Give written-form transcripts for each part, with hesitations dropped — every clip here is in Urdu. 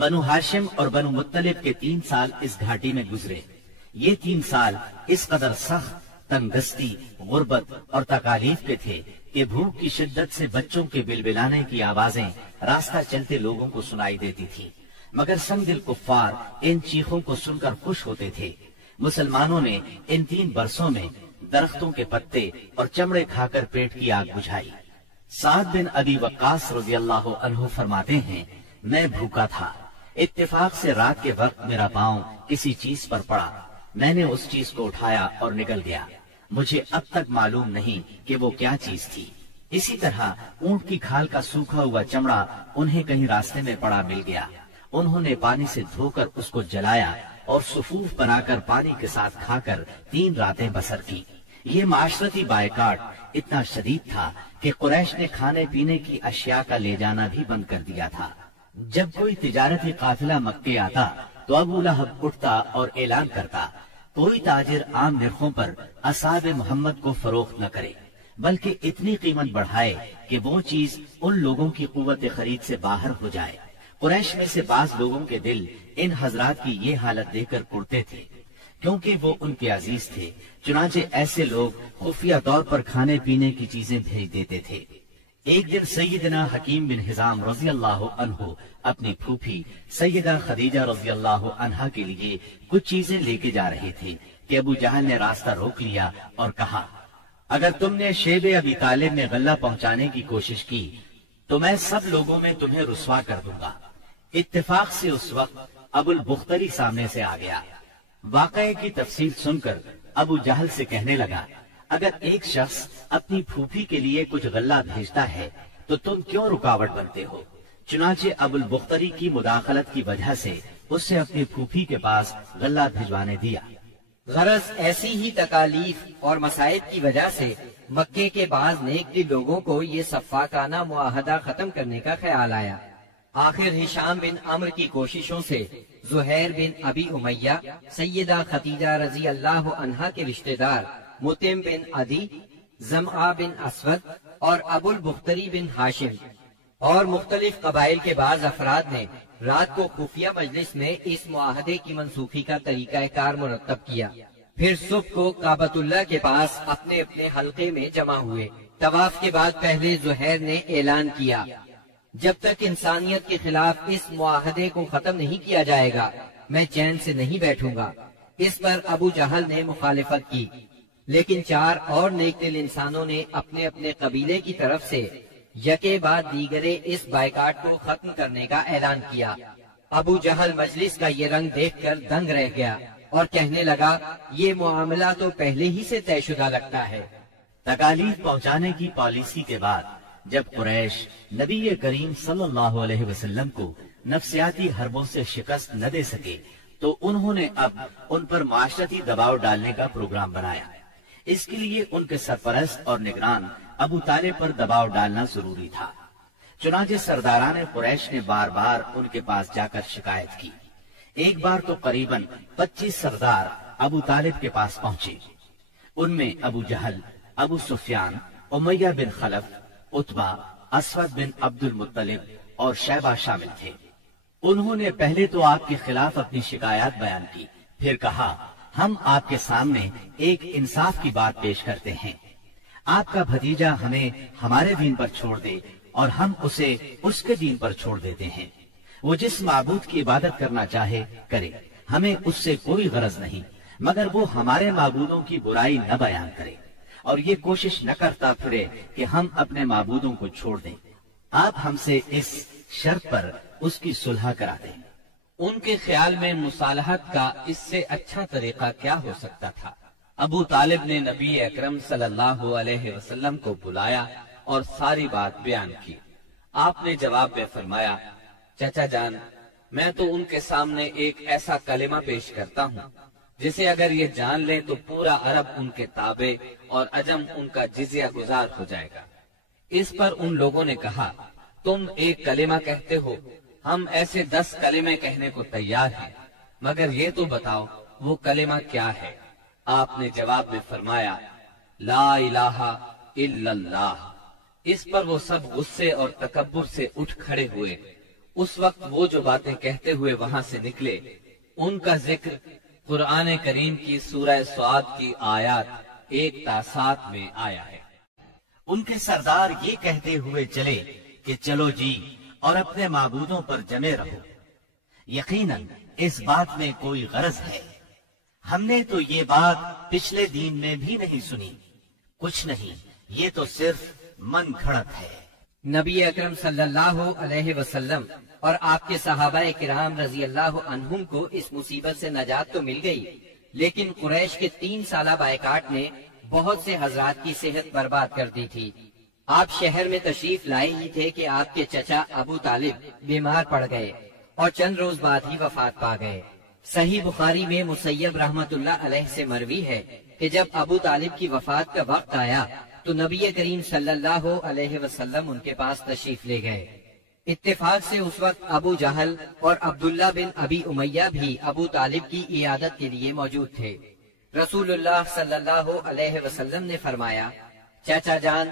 بنو ہاشم اور بنو مطلب کے 3 سال اس گھاٹی میں گزرے۔ یہ 3 سال اس قدر سخت، تنگدستی، غربت اور تکالیف کے تھے کہ بھوک کی شدت سے بچوں کے بلبلانے کی آوازیں راستہ چلتے لوگوں کو سنائی دیتی تھی، مگر سنگ دل کفار ان چیخوں کو سن کر خوش ہوتے تھے۔ مسلمانوں نے ان 3 برسوں میں درختوں کے پتے اور چمڑے کھا کر پیٹ کی آگ بجھائی۔ سعد بن ابی وقاص رضی اللہ عنہ فرماتے ہیں، میں بھوکا تھا، اتفاق سے رات کے وقت میرا پاؤں کسی چیز پر پڑا، میں نے اس چیز کو اٹھایا اور نکل گیا، مجھے اب تک معلوم نہیں کہ وہ کیا چیز تھی۔ اسی طرح اونٹ کی کھال کا سوکھا ہوا چمڑا انہیں کہیں راستے میں پڑا مل گیا، انہوں نے پانی سے دھو کر اس کو جلایا اور صفوف بنا کر پانی کے ساتھ کھا کر 3 راتیں بسر کی۔ یہ معاشرتی بائیکاٹ اتنا شدید تھا کہ قریش نے کھانے پینے کی اشیاء کا لے جانا بھی بند کر دیا تھا۔ جب کوئی تجارتی قافلہ مکے آتا تو ابو لہب اٹھتا اور اعلان کرتا، کوئی تاجر عام نرخوں پر اصحاب محمد کو فروخت نہ کرے، بلکہ اتنی قیمت بڑھائے کہ وہ چیز ان لوگوں کی قوت خرید سے باہر ہو جائے۔ قریش میں سے بعض لوگوں کے دل ان حضرات کی یہ حالت دیکھ کر اڑتے تھے، کیونکہ وہ ان کے عزیز تھے، چنانچہ ایسے لوگ خفیہ طور پر کھانے پینے کی چیزیں بھیج دیتے تھے۔ ایک دن سیدنا حکیم بن حزام رضی اللہ عنہ اپنی پھوپھی سیدہ خدیجہ رضی اللہ عنہا کے لیے کچھ چیزیں لے کے جا رہے تھے کہ ابو جہل نے راستہ روک لیا اور کہا، اگر تم نے شیب ابی طالب میں غلہ پہنچانے کی کوشش کی تو میں سب لوگوں میں تمہیں رسوا کر دوں گا۔ اتفاق سے اس وقت ابو البختری سامنے سے آ گیا۔ واقعے کی تفصیل سن کر ابو جہل سے کہنے لگا، اگر ایک شخص اپنی پھوپھی کے لیے کچھ غلہ بھیجتا ہے تو تم کیوں رکاوٹ بنتے ہو؟ چنانچہ ابو البختری کی مداخلت کی وجہ سے اس سے اپنی پھوپھی کے پاس غلہ بھجوانے دیا۔ غرض ایسی ہی تکالیف اور مصائب کی وجہ سے مکے کے بعض نیک دل لوگوں کو یہ سفاکانہ معاہدہ ختم کرنے کا خیال آیا۔ آخر ہشام بن عمرو کی کوششوں سے زہیر بن ابی امیہ، سیدہ خدیجہ رضی اللہ عنہا کے رشتہ دار مطعم بن عدی، زمعہ بن اسود اور ابو البختری بن ہاشم اور مختلف قبائل کے بعض افراد نے رات کو خفیہ مجلس میں اس معاہدے کی منسوخی کا طریقہ کار مرتب کیا۔ پھر صبح کو کعبۃ اللہ کے پاس اپنے اپنے حلقے میں جمع ہوئے۔ طواف کے بعد پہلے زہیر نے اعلان کیا، جب تک انسانیت کے خلاف اس معاہدے کو ختم نہیں کیا جائے گا میں چین سے نہیں بیٹھوں گا۔ اس پر ابو جہل نے مخالفت کی، لیکن 4 اور نیک دل انسانوں نے اپنے اپنے قبیلے کی طرف سے یکے بعد دیگرے اس بائیکاٹ کو ختم کرنے کا اعلان کیا۔ ابو جہل مجلس کا یہ رنگ دیکھ کر دنگ رہ گیا اور کہنے لگا، یہ معاملہ تو پہلے ہی سے طے شدہ لگتا ہے۔ تکالیف پہنچانے کی پالیسی کے بعد جب قریش نبی کریم صلی اللہ علیہ وسلم کو نفسیاتی حربوں سے شکست نہ دے سکے تو انہوں نے اب ان پر معاشرتی دباؤ ڈالنے کا پروگرام بنایا۔ اس کے لیے ان کے سرپرست اور نگران ابو طالب پر دباؤ ڈالنا ضروری تھا۔ چنانچہ سرداران قریش نے بار بار ان کے پاس جا کر شکایت کی۔ ایک بار تو قریباً 25 سردار ابو طالب کے پاس پہنچے۔ ان میں ابو جہل، ابو سفیان، امیہ بن خلف، عتبہ، اسود بن عبد المطلب اور شیبہ شامل تھے۔ انہوں نے پہلے تو آپ کے خلاف اپنی شکایات بیان کی، پھر کہا، ہم آپ کے سامنے ایک انصاف کی بات پیش کرتے ہیں، آپ کا بھتیجا ہمیں ہمارے دین پر چھوڑ دے اور ہم اسے اس کے دین پر چھوڑ دیتے ہیں، وہ جس معبود کی عبادت کرنا چاہے کرے، ہمیں اس سے کوئی غرض نہیں، مگر وہ ہمارے معبودوں کی برائی نہ بیان کرے اور یہ کوشش نہ کرتا پھرے کہ ہم اپنے معبودوں کو چھوڑ دیں۔ آپ ہم سے اس شرط پر اس کی صلح کرا دیں۔ ان کے خیال میں مصالحت کا اس سے اچھا طریقہ کیا ہو سکتا تھا؟ ابو طالب نے نبی اکرم صلی اللہ علیہ وسلم کو بلایا اور ساری بات بیان کی۔ آپ نے جواب میں فرمایا، چچا جان، میں تو ان کے سامنے ایک ایسا کلمہ پیش کرتا ہوں جسے اگر یہ جان لیں تو پورا عرب ان کے تابع اور عجم ان کا جزیہ گزار ہو جائے گا۔ اس پر ان لوگوں نے کہا، تم ایک کلمہ کہتے ہو، ہم ایسے 10 کلمے کہنے کو تیار ہیں، مگر یہ تو بتاؤ وہ کلمہ کیا ہے؟ آپ نے جواب میں فرمایا، لا الہ الا اللہ۔ اس پر وہ سب غصے اور تکبر سے اٹھ کھڑے ہوئے۔ اس وقت وہ جو باتیں کہتے ہوئے وہاں سے نکلے ان کا ذکر قرآن کریم کی سورہ سعد کی آیات 1 تا 7 میں آیا ہے۔ ان کے سردار یہ کہتے ہوئے چلے کہ چلو جی اور اپنے معبودوں پر جمے رہو، یقیناً اس بات میں کوئی غرض ہے، ہم نے تو یہ بات پچھلے دین میں بھی نہیں سنی، کچھ نہیں، یہ تو صرف من گھڑت ہے۔ نبی اکرم صلی اللہ علیہ وسلم اور آپ کے صحابہ کرام رضی اللہ عنہم کو اس مصیبت سے نجات تو مل گئی، لیکن قریش کے 3 سالہ بائیکاٹ نے بہت سے حضرات کی صحت برباد کر دی تھی۔ آپ شہر میں تشریف لائے ہی تھے کہ آپ کے چچا ابو طالب بیمار پڑ گئے اور چند روز بعد ہی وفات پا گئے۔ صحیح بخاری میں مسیب رحمت اللہ علیہ سے مروی ہے کہ جب ابو طالب کی وفات کا وقت آیا تو نبی کریم صلی اللہ علیہ وسلم ان کے پاس تشریف لے گئے۔ اتفاق سے اس وقت ابو جہل اور عبداللہ بن ابی امیہ بھی ابو طالب کی عیادت کے لیے موجود تھے۔ رسول اللہ صلی اللہ علیہ وسلم نے فرمایا، چاچا جان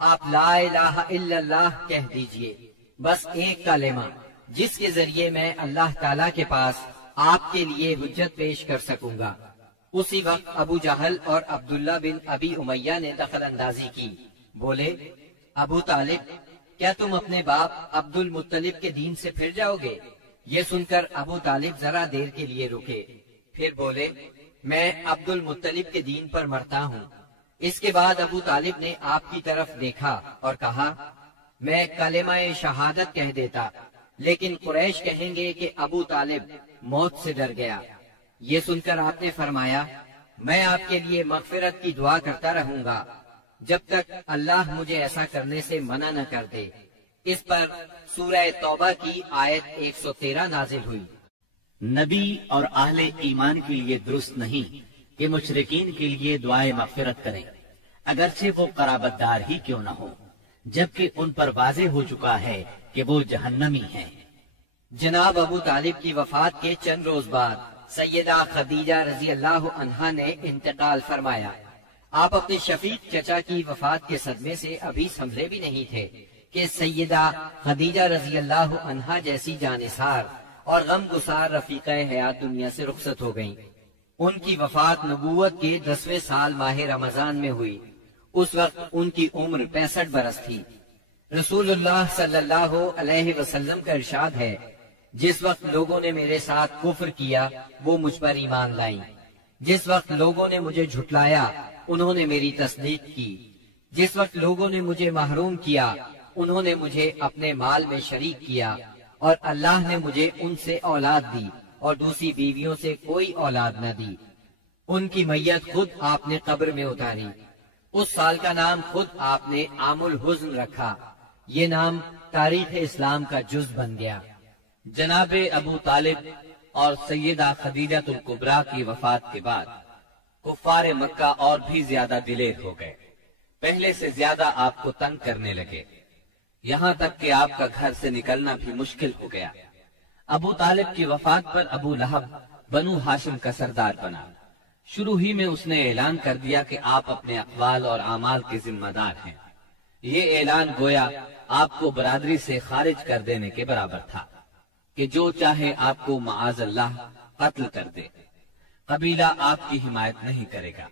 آپ لا الہ الا اللہ کہہ دیجئے، بس ایک کلمہ جس کے ذریعے میں اللہ تعالیٰ کے پاس آپ کے لیے حجت پیش کر سکوں گا۔ اسی وقت ابو جہل اور عبداللہ بن ابی امیہ نے دخل اندازی کی، بولے ابو طالب کیا تم اپنے باپ عبد المطلب کے دین سے پھر جاؤ گے؟ یہ سن کر ابو طالب ذرا دیر کے لیے رکے، پھر بولے میں عبد المطلب کے دین پر مرتا ہوں۔ اس کے بعد ابو طالب نے آپ کی طرف دیکھا اور کہا میں کلمہ شہادت کہہ دیتا، لیکن قریش کہیں گے کہ ابو طالب موت سے ڈر گیا۔ یہ سن کر آپ نے فرمایا میں آپ کے لیے مغفرت کی دعا کرتا رہوں گا جب تک اللہ مجھے ایسا کرنے سے منع نہ کر دے۔ اس پر سورہ توبہ کی آیت 113 نازل ہوئی۔ نبی اور اہل ایمان کے لیے درست نہیں کہ مشرکین کے لیے دعائے مغفرت کریں، اگرچہ وہ قرابت دار ہی کیوں نہ ہو، جبکہ ان پر واضح ہو چکا ہے کہ وہ جہنمی ہیں۔ جناب ابو طالب کی وفات کے چند روز بعد سیدہ خدیجہ رضی اللہ عنہا نے انتقال فرمایا۔ آپ اپنے شفیق چچا کی وفات کے صدمے سے ابھی سنبھلے بھی نہیں تھے کہ سیدہ خدیجہ رضی اللہ عنہا جیسی جانثار اور غم گسار رفیقہ حیات دنیا سے رخصت ہو گئیں۔ ان کی وفات نبوت کے 10ویں سال ماہ رمضان میں ہوئی۔ اس وقت ان کی عمر 65 برس تھی۔ رسول اللہ صلی اللہ علیہ وسلم کا ارشاد ہے، جس وقت لوگوں نے میرے ساتھ کفر کیا وہ مجھ پر ایمان لائیں، جس وقت لوگوں نے مجھے جھٹلایا انہوں نے میری تصدیق کی، جس وقت لوگوں نے مجھے محروم کیا انہوں نے مجھے اپنے مال میں شریک کیا، اور اللہ نے مجھے ان سے اولاد دی اور دوسری بیویوں سے کوئی اولاد نہ دی۔ ان کی میت خود آپ نے قبر میں اتاری۔ اس سال کا نام خود آپ نے عام الحزن رکھا۔ یہ نام تاریخ اسلام کا جز بن گیا۔ جناب ابو طالب اور سیدہ خدیجہ الکبریٰ کی وفات کے بعد کفار مکہ اور بھی زیادہ دلیر ہو گئے، پہلے سے زیادہ آپ کو تنگ کرنے لگے، یہاں تک کہ آپ کا گھر سے نکلنا بھی مشکل ہو گیا۔ ابو طالب کی وفات پر ابو لہب بنو ہاشم کا سردار بنا۔ شروع ہی میں اس نے اعلان کر دیا کہ آپ اپنے اقوال اور اعمال کے ذمہ دار ہیں۔ یہ اعلان گویا آپ کو برادری سے خارج کر دینے کے برابر تھا کہ جو چاہے آپ کو معاذ اللہ قتل کر دے، قبیلہ آپ کی حمایت نہیں کرے گا۔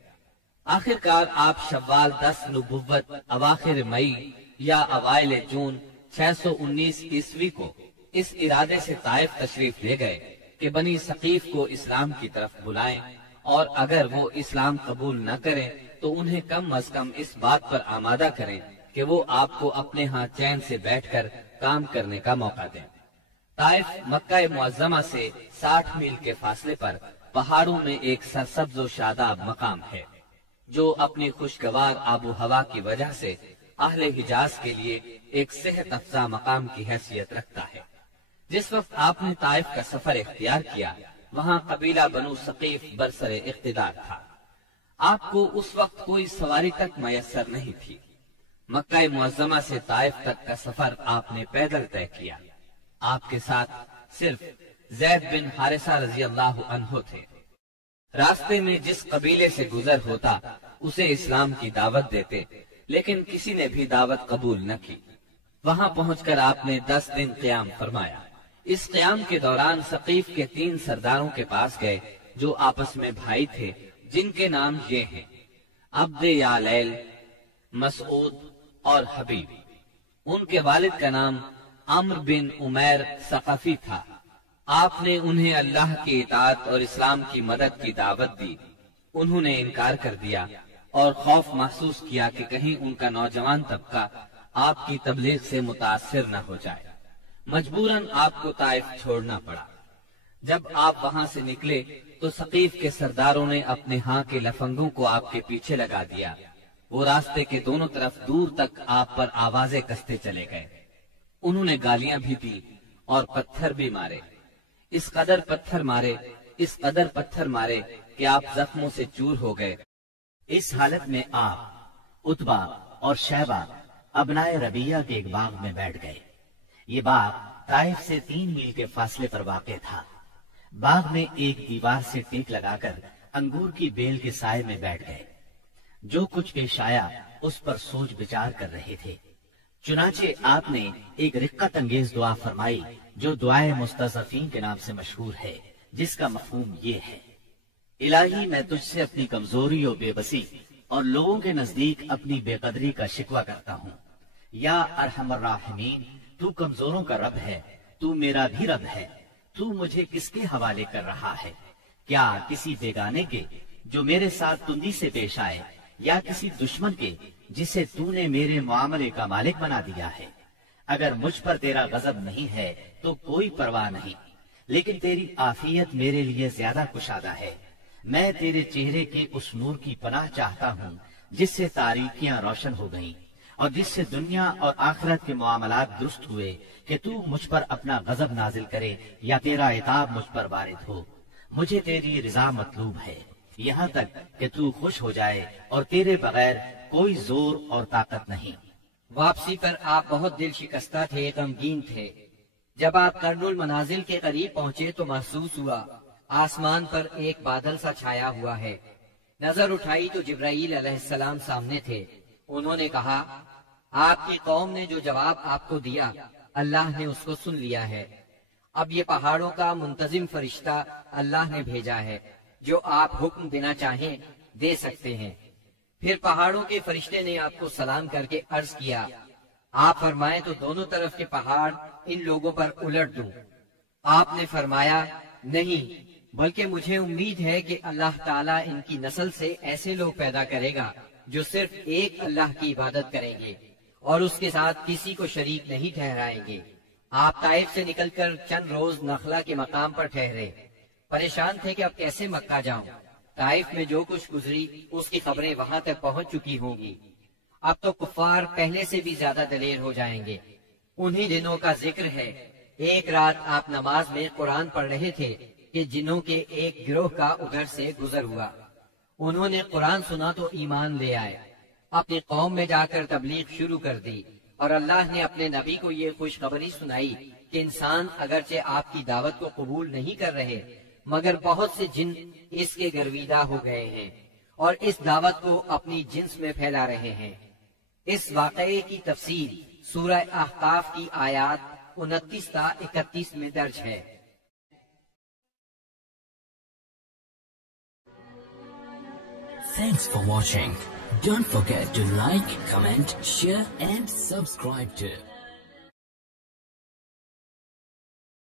آخر کار آپ شوال 10 نبوت اواخر مئی یا اوائل جون 619 عیسوی کو اس ارادے سے طائف تشریف لے گئے کہ بنی ثقیف کو اسلام کی طرف بلائیں، اور اگر وہ اسلام قبول نہ کریں تو انہیں کم از کم اس بات پر آمادہ کریں کہ وہ آپ کو اپنے ہاں چین سے بیٹھ کر کام کرنے کا موقع دیں۔ طائف مکہ معظمہ سے 60 میل کے فاصلے پر پہاڑوں میں ایک سرسبز و شاداب مقام ہے جو اپنی خوشگوار آب و ہوا کی وجہ سے اہل حجاز کے لیے ایک صحت افزا مقام کی حیثیت رکھتا ہے۔ جس وقت آپ نے طائف کا سفر اختیار کیا وہاں قبیلہ بنو ثقیف برسر اقتدار تھا۔ آپ کو اس وقت کوئی سواری تک میسر نہیں تھی۔ مکہ معظمہ سے طائف تک کا سفر آپ نے پیدل طے کیا۔ آپ کے ساتھ صرف زید بن حارثہ رضی اللہ عنہ تھے۔ راستے میں جس قبیلے سے گزر ہوتا اسے اسلام کی دعوت دیتے، لیکن کسی نے بھی دعوت قبول نہ کی۔ وہاں پہنچ کر آپ نے 10 دن قیام فرمایا۔ اس قیام کے دوران ثقیف کے 3 سرداروں کے پاس گئے جو آپس میں بھائی تھے، جن کے نام یہ ہیں عبد یالیل، مسعود اور حبیب۔ ان کے والد کا نام عمرو بن عمیر ثقفی تھا۔ آپ نے انہیں اللہ کی اطاعت اور اسلام کی مدد کی دعوت دی۔ انہوں نے انکار کر دیا اور خوف محسوس کیا کہ کہیں ان کا نوجوان طبقہ آپ کی تبلیغ سے متاثر نہ ہو جائے۔ مجبوراً آپ کو طائف چھوڑنا پڑا۔ جب آپ وہاں سے نکلے تو ثقیف کے سرداروں نے اپنے ہاں کے لفنگوں کو آپ کے پیچھے لگا دیا۔ وہ راستے کے دونوں طرف دور تک آپ پر آوازیں کستے چلے گئے۔ انہوں نے گالیاں بھی دی اور پتھر بھی مارے۔ اس قدر پتھر مارے کہ آپ زخموں سے چور ہو گئے۔ اس حالت میں آپ عتبہ اور شیبہ ابنائے ربیہ کے ایک باغ میں بیٹھ گئے۔ یہ باغ طائف سے 3 میل کے فاصلے پر واقع تھا۔ باغ میں ایک دیوار سے ٹیک لگا کر انگور کی بیل کے سائے میں بیٹھ گئے۔ جو کچھ پیش آیا اس پر سوچ بچار کر رہے تھے۔ چنانچہ آپ نے ایک رقت انگیز دعا فرمائی جو دعائے مستضعفین کے نام سے مشہور ہے، جس کا مفہوم یہ ہے: الہی میں تجھ سے اپنی کمزوری و بے بسی اور لوگوں کے نزدیک اپنی بے قدری کا شکوہ کرتا ہوں۔ یا ارحم الراحمین، تو کمزوروں کا رب ہے، تو میرا بھی رب ہے۔ تو مجھے کس کے حوالے کر رہا ہے؟ کیا کسی بیگانے کے جو میرے ساتھ تندی سے پیش آئے، یا کسی دشمن کے جسے تو نے میرے معاملے کا مالک بنا دیا ہے؟ اگر مجھ پر تیرا غضب نہیں ہے تو کوئی پرواہ نہیں، لیکن تیری عافیت میرے لیے زیادہ کشادہ ہے۔ میں تیرے چہرے کے اس نور کی پناہ چاہتا ہوں جس سے تاریکیاں روشن ہو گئیں اور جس سے دنیا اور آخرت کے معاملات درست ہوئے، کہ تو مجھ پر اپنا غضب نازل کرے یا تیرا عتاب مجھ پر وارد ہو۔ مجھے تیری رضا مطلوب ہے، یہاں تک کہ تو خوش ہو جائے، اور تیرے بغیر کوئی زور اور طاقت نہیں۔ واپسی پر آپ بہت دل شکستہ تھے، غمگین تھے۔ جب آپ قرن المنازل کے قریب پہنچے تو محسوس ہوا آسمان پر ایک بادل سا چھایا ہوا ہے۔ نظر اٹھائی تو جبرائیل علیہ السلام سامنے تھے۔ انہوں نے کہا، آپ کی قوم نے جو جواب آپ کو دیا اللہ نے اس کو سن لیا ہے۔ اب یہ پہاڑوں کا منتظم فرشتہ اللہ نے بھیجا ہے، جو آپ حکم دینا چاہیں دے سکتے ہیں۔ پھر پہاڑوں کے فرشتے نے آپ کو سلام کر کے عرض کیا، آپ فرمائیں تو دونوں طرف کے پہاڑ ان لوگوں پر الٹ دوں۔ آپ نے فرمایا، نہیں، بلکہ مجھے امید ہے کہ اللہ تعالیٰ ان کی نسل سے ایسے لوگ پیدا کرے گا جو صرف ایک اللہ کی عبادت کریں گے اور اس کے ساتھ کسی کو شریک نہیں ٹھہرائیں گے۔ آپ طائف سے نکل کر چند روز نخلا کے مقام پر ٹھہرے۔ پریشان تھے کہ اب کیسے مکہ جاؤں۔ طائف میں جو کچھ گزری اس کی خبریں وہاں تک پہنچ چکی ہوں گی۔ اب تو کفار پہلے سے بھی زیادہ دلیر ہو جائیں گے۔ انہی دنوں کا ذکر ہے، ایک رات آپ نماز میں قرآن پڑھ رہے تھے کہ جنوں کے ایک گروہ کا ادھر سے گزر ہوا۔ انہوں نے قرآن سنا تو ایمان لے آئے، اپنی قوم میں جا کر تبلیغ شروع کر دی، اور اللہ نے اپنے نبی کو یہ خوشخبری سنائی کہ انسان اگرچہ آپ کی دعوت کو قبول نہیں کر رہے، مگر بہت سے جن اس کے گرویدہ ہو گئے ہیں اور اس دعوت کو اپنی جنس میں پھیلا رہے ہیں۔ اس واقعے کی تفصیل سورہ احقاف کی آیات 29 تا 31 میں درج ہے۔ Thanks for watching. Don't forget to like, comment, share and subscribe to